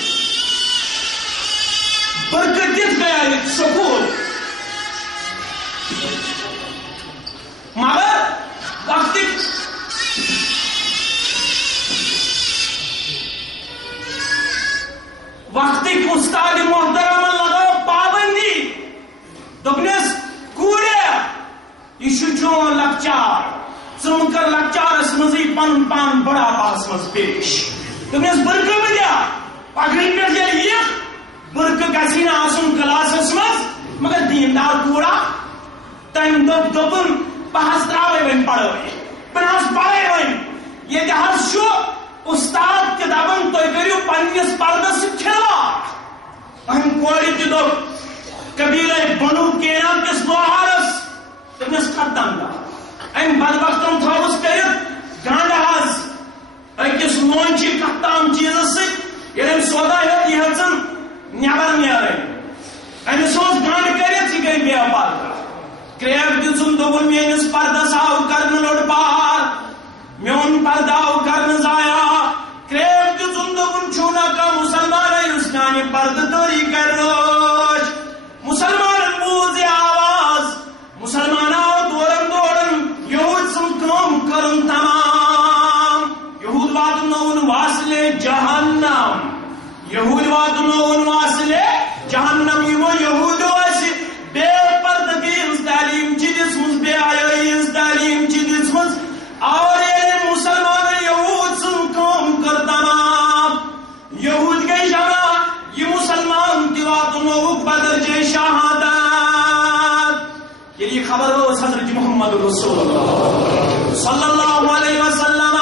وقتک استاد محترم لگو پابندی دپنس کورے یہ چون لکچار ثم کر لکچارس مزی پن پان بڑا پاس مز پیش دپنس برقہ بدیا پگڑی پہ یہ برقہ گسی نا آسن کلاسس مز مگر دیندار کورا تم دپن بہس تراوے ون پڑھوے بہس پڑھے ون یہ حظ استاد کے دپان تھی کرو پنس پردس کھلواڑ ہم کور تہ دپ قبیلہ بنو کینا کس لوہارس تمس ختم کر ام بدبختن تھوس کرت گانڈ حظ اکس لونچی کتام چیزس سی سودا ہیت یہ نبر نیرن امس گانڈ کرت یہ گئی بے پردہ کریک دن دپن میس پردس آو کرن لوٹ پار میون پردہ آو کرن ضائع کریک دن دپن چھونا کا مسلمان اس میانہ پردہ داری کر روش مسلمان بوز آواز مسلمان آو دورن دورن یہود سم کام کرن تمام یہود واتنون واصل جہنم یہود واتنون واصل جہنم یمو یہود واصل بے پردگی ہنز تعلیم چی دسمز بے آیائی ہنز تعلیم چی دسمز اور یہ مسلمان یہود سن کام کر تمام یہود کے جمع یہ مسلمان تیواتنوک بدرجہ شہادت یہ خبر ہو حضرت محمد رسول اللہ صلی اللہ علیہ وسلم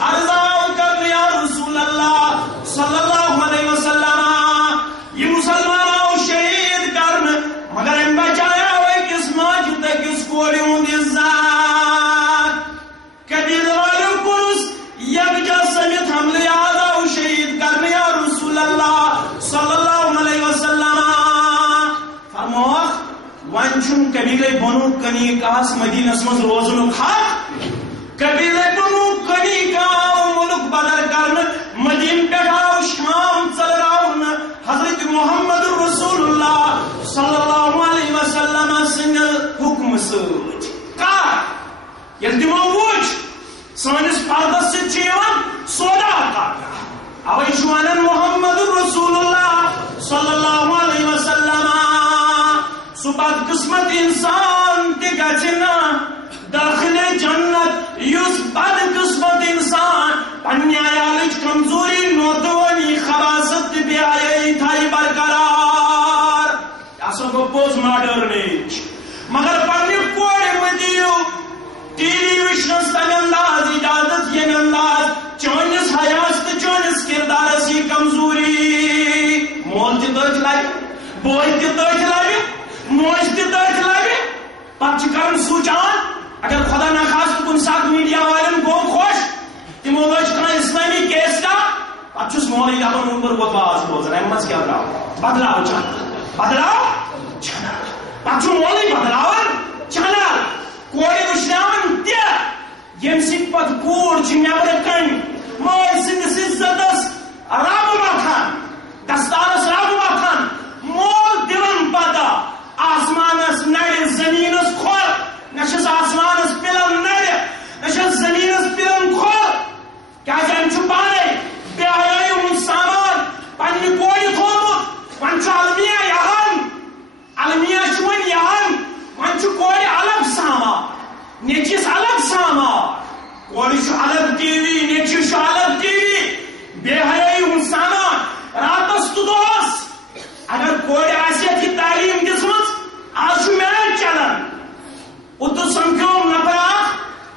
عرضاؤ کر یا رسول اللہ صلی اللہ علیہ وسلم یہ مسلمان آؤ شہید کرن مگر ام بچایا ہوئے کس ماج تک کس کوڑی ہوں عزت قبیل والوں کنس یکجا سمیت حملے آدھاؤ شہید کرن یا رسول اللہ صلی اللہ علیہ وسلم فرموخ وانچن قبیل بنو کنی کاس مدینہ اسمز روزن حق قبیل بنو کنی کا ملک بدر کرن مدین پیٹھاؤ شام چل راؤن حضرت محمد رسول اللہ صلی اللہ علیہ وسلم سن حکم سوچ کار یل تمو وچ سانس پردس سے چیون سودا کر اوی شوانن محمد رسول اللہ صلی اللہ علیہ وسلم سو بد قسمت انسان تی گچنا داخل جنت یس بد قسمت انسان پنیا یالچ کمزوری نوتونی خباست بے آئی تھائی برقرار ایسا کو پوز ماڈرنیج مگر پنی کوڑے مدیو ٹی وی وشنس تن انداز اجازت یہ انداز چونس حیاست چونس کردار سی کمزوری مول تی دچ لائی بوئی تی دچ لائی موج تی دچ لائی پچ کرن سوچان اگر خدا نخواست کن ساتھ میڈیا والن گو خوش تمو لوچ کنا اسلامی کیس کا پچھس مولی دابن اوپر وہ باز بوز رہا ہے مز کیا بدلاو چانا پچھو مولی بدلاون چانا کوئی وشناون دیا یم سک پت کور چی نیبر کن مولی سندس عزتس راب مکھن دستارس راب مکھن مول دلن پتا آسمانس نڑ زمینس کھول نشس آسمانس پلن نڑ نشس زمینس پلن کھول کیا جان چھپانے بے حیائی ہوں سامان پنی کوئی تھومت ونچو علمیہ یہن علمیہ شون یہن ونچو کوئی الگ سامان نیچیس الگ سامان کوئی شو الگ ٹی وی نیچی شو الگ ٹی وی بے حیائی ہوں سامان راتس تو دوس اگر کوئی آسیت کی تعلیم دسمت آج میں چلن اتو سمکھوں نپرا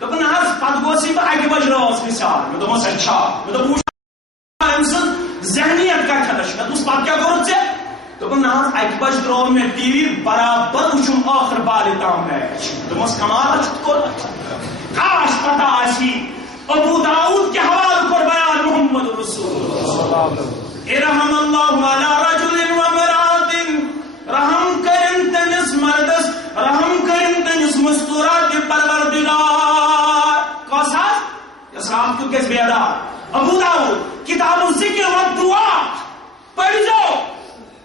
دپن حض پت گوسی با اکی بج روز مثال میں دمو سچا میں دمو امسن ذہنیت کا کھلش میں دوس پت کیا کرو چے دپن حض اکی بج روز میں ٹی وی برابر وچم آخر بالی تام میچ دمو کمال اچھت کو کاش پتا آسی ابو داؤد کے حوال پر بیان محمد رسول ارحم اللہ علی رجل و مرات رحم کرن تنس مردس رحم کرن تنس مستورات پروردگار قصص اسلام کو کس بیدار ابو داؤد کتاب الذکر و دعا پڑھ جاؤ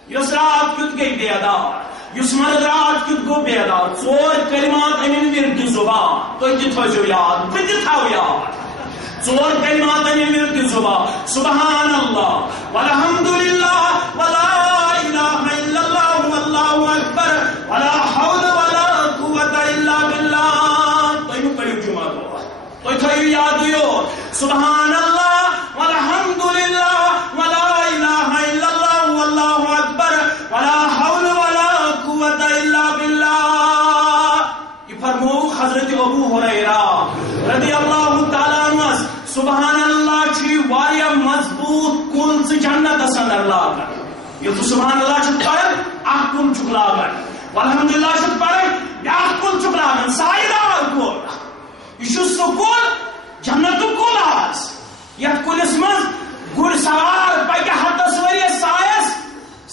یس رات کت گئی بیدار یس مرد رات کت گو بیدار ژور کلمات امین ورد زبان تو تھو یاد بت تھو یاد ژور کلمات انہِ ورد زبان سبحان اللہ والحمد للہ ولا الہ الا اللہ واللہ اکبر ولا حول ولا قوت الا باللہ. تُہۍ مہٕ پٔرِو جمعہ دۄہ تُہۍ تھٲیِو یاد یور سبحان اللہ والحمد للہ ولا الہ الا اللہ واللہ اکبر ولا حول ولا قوت الا باللہ. یہ فرمو حضرت ابو ہریرہ رضی اللہ تعالیٰ عنہ سبحان اللہ چھ واریاہ مضبوط کل سے جنت اندر لاگان. یہ سبحان اللہ چھ پڑھن اخ کل چھ لاگان والحمدللہ چھ پڑھن بیاکھ کل چھ لاگان سایدار کل. یہ سہ کل جنت کل آس یتھ کلس مز گر سوار پکہ ہتس ؤریس سایس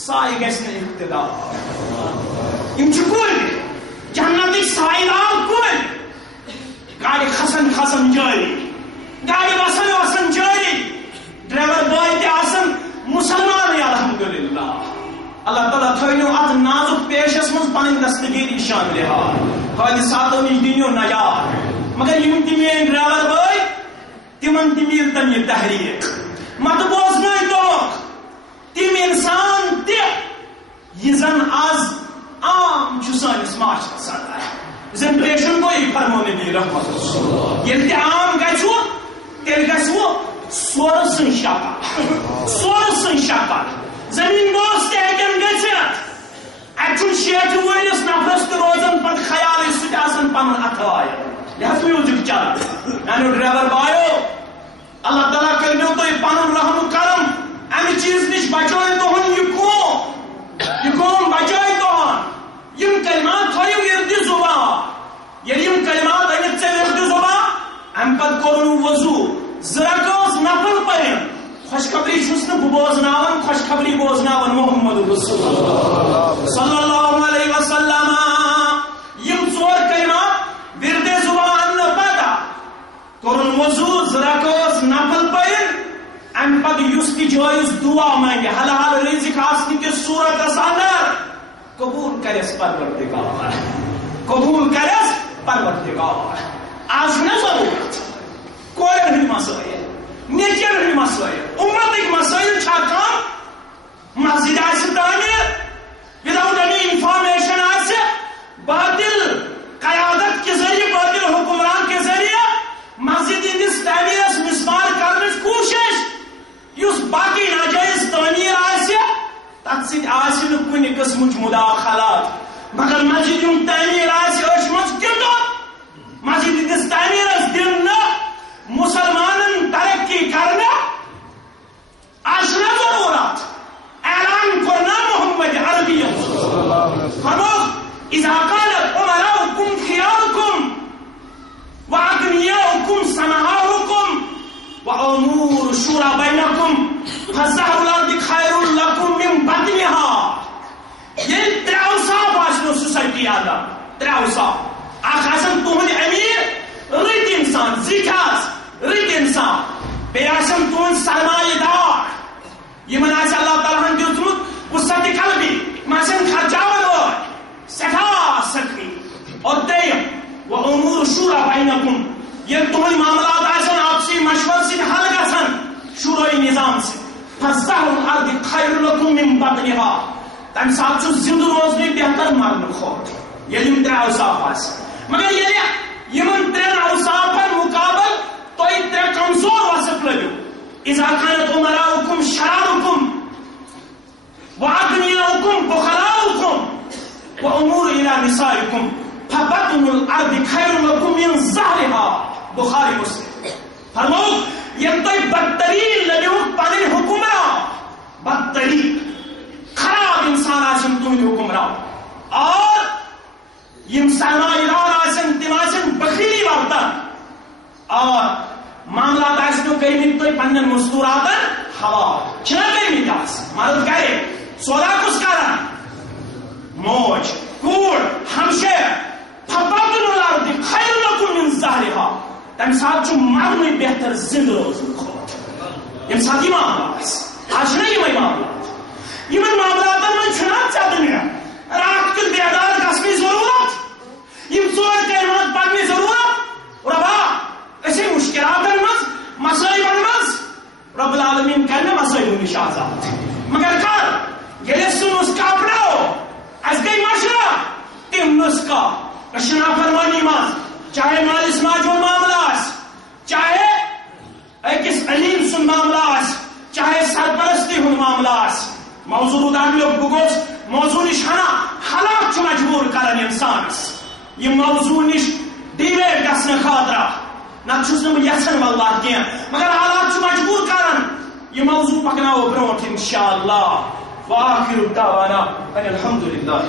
سایہ گژھِ نہٕ اقتدار. یم چھ کل جنتک سایدار کل گاڑی کھسن جاری گاڑی وسن جاری ڈرائیور بھائی تہ آسن مسلمان الحمدللہ. اللہ تعالیٰ تھٲینو اتھ نازک پیشس مز پنٕنۍ دستگیری شامل حادثاتو نش دِنو نجات. مگر یم تہ میٲنۍ ڈرائیور بھائی تمن تہ میل تن یہ تحریک مت بوزنٲے تمک تم انسان تہ یہ زن آز عام چھ سٲنِس معاشرس اندر زن پیشن گوئی فرمو نبی رحمت اللہ. ییٚلہِ تہِ عام گژھو تیٚلہِ گژھِ سورٕ سٕنٛز شکل زمین دوست تہِ ہیٚکن گٔژھِتھ. اَتہِ چھُنہٕ شیٹھِ وٲلِس نفرس تہِ روزان پتہٕ خیالٕے سُہ تہِ آسان پنُن اتھوایہِ یتھ میوٗزک چلان. میانیو ڈرائیور بایو اللہ تعالیٰ کٔرِو تُہۍ پنُن رحم کرم امہِ چیٖز نِش بچٲے تُہُنٛد یہِ قوم بچٲے تُہُنٛد. یم کلمات تھٲیِو ورد زبان ییٚلہِ یم کلمات أنِتھ ژےٚ ورد زبان امہِ پتہٕ کوٚرُن وضوٗ زٕ رکٲژ نفل پٔرِتھ. خوشخبری چھُس نہٕ بہٕ بوزناوان خوشخبری بوزناوان محمد رسول اللہ صلی اللہ علیہ وسلم. یم ژور کلمات ورد زبان اننہٕ پتہٕ کوٚرُن وضوٗ زٕ رکٲژ نفل پٔرِتھ امہِ پتہٕ یُس تہِ جٲیز دعا منگہِ حلال رزق آسنہٕ کِس صوٗرتس اندر قبول کرس پروردگار قبول کرس پروردگار. آج چھُنہ ضروٗرت کورٮ۪ن ہٕنٛدۍ مسٲیِل نیٚچوٮ۪ن ہٕنٛدۍ مسٲیِل اُمتٕکۍ مسٲیِل چھا کم مسجد آسہِ تعمیٖر وداؤٹ اینی انفارمیشن آسہِ باطل قیادت کے ذریعے باطل حکمران کے ذریعے مسجد ہٕنٛدِس تعمیٖرس مِسمار کرنٕچ کوٗشش یُس باقی ناجٲیز تعمیٖر آسہِ تتھ سۭتۍ آسہِ نہٕ کُنہِ قٕسمٕچ مداخلات. مگر مسجد ہُنٛد تعمیٖر آسہِ أچھ منٛز گِنٛدُن مسجد ہٕنٛدِس تعمیٖرس دِن نہٕ مسلمانن ترقی کرنہٕ آسہِ نہ ضروٗرت. اعلان کوٚر نا محمد عربی فرمووُکھ اذا قالت امراؤکم خیارکم واغنیاؤکم سمعاؤکم وامور شورى بینکم فظہر الارض خیر لکم من بطنها. ییٚلہِ ترٛےٚ اوصاف آسنو سوسایٹی اندر ترٛےٚ اوصاف اکھ آسن تُہنٛدۍ امیر رٕتۍ انسان زِٹھۍ آس رٕتۍ انسان بیٚیہِ آسن تُہنٛدۍ سرمایہ دار یمن آسہِ اللہ تعالیٰ ہن دیُتمُت وسعت قلبی یِم آسن خرچاون وٲلۍ سٮ۪ٹھاہ سخی. اور دوٚیِم وامور شورى بینکم ییٚلہِ تُہنٛدۍ معاملات آسن آپسی مشورٕ سۭتۍ حل گژھن شورٲیی نظام سۭتۍ فظہر الارض خیر لکم من بطنها تمہِ ساتہٕ چھُ زِندٕ روزنٕے بہتر مرنہٕ کھۄتہٕ ییٚلہِ یِم ترٛےٚ اوصاف آسہِ. مگر ییٚلہِ یِمن ترٛٮ۪ن اوصافن مُقابل تُہۍ ترٛےٚ کمزور وصف لٔبِو اذا كانت امراؤكم شراركم واغنياؤكم بخلاؤكم وامور الى نسائكم فبطن الارض خیر لکم من ظہرها. بخاری مسلم. فرماؤ ییٚلہِ تُہۍ بدترین لٔبِو پنٕنۍ حکمران بدترین خراب انسان آسن تُہنٛدۍ حکمران اور یم سرمایہ دار آسن تم آسن بخیلی برتن اور معاملات آسنو کٔرمٕتۍ تُہۍ پننٮ۪ن مستوٗراتن حوالہٕ چھِنا کٔرمٕتۍ آسان مرد گرِ سودا کُس کران موج کوٗر ہمشیر فبطن الارض خیر لکم من ظہرها. تمہِ ساتہٕ چھُ مرنٕے بہتر زندٕ روزنہٕ کھۄتہٕ ییٚمہِ ساتہٕ یہِ معاملہٕ آسہِ. آز چھِنا یِمے معاملات یِمن معاملاتن منٛز چھُنہ ژےٚ مےٚ راتھ کیُتھ بیدار گژھنٕچ ضروٗرت یم ژور کلمات پرنٕچ ضروٗرت. ربا أسۍ مشکلاتن منٛز رب العالمین کرنے مسائل نش آزاد مگر کر یل سہ نسخہ اپناو اس گئی مشورہ تم نسخہ نافرمانی من چاہے مالس ماجہ ہند معاملہ چاہے اکس علیم سن معاملہ چاہے سرپرستی ہند معاملہ موضوع دمیک بہ موضوع نش ہنا حالات مجبور کران انسانس یہ موضوع نش ڈیویٹ گھنے خاطرہ نتس یسان واللہ کی مگر حالات مجبور کران یہ موضوع پکناو برونٹ انشاءاللہ وآخر دعوانا ان الحمد للہ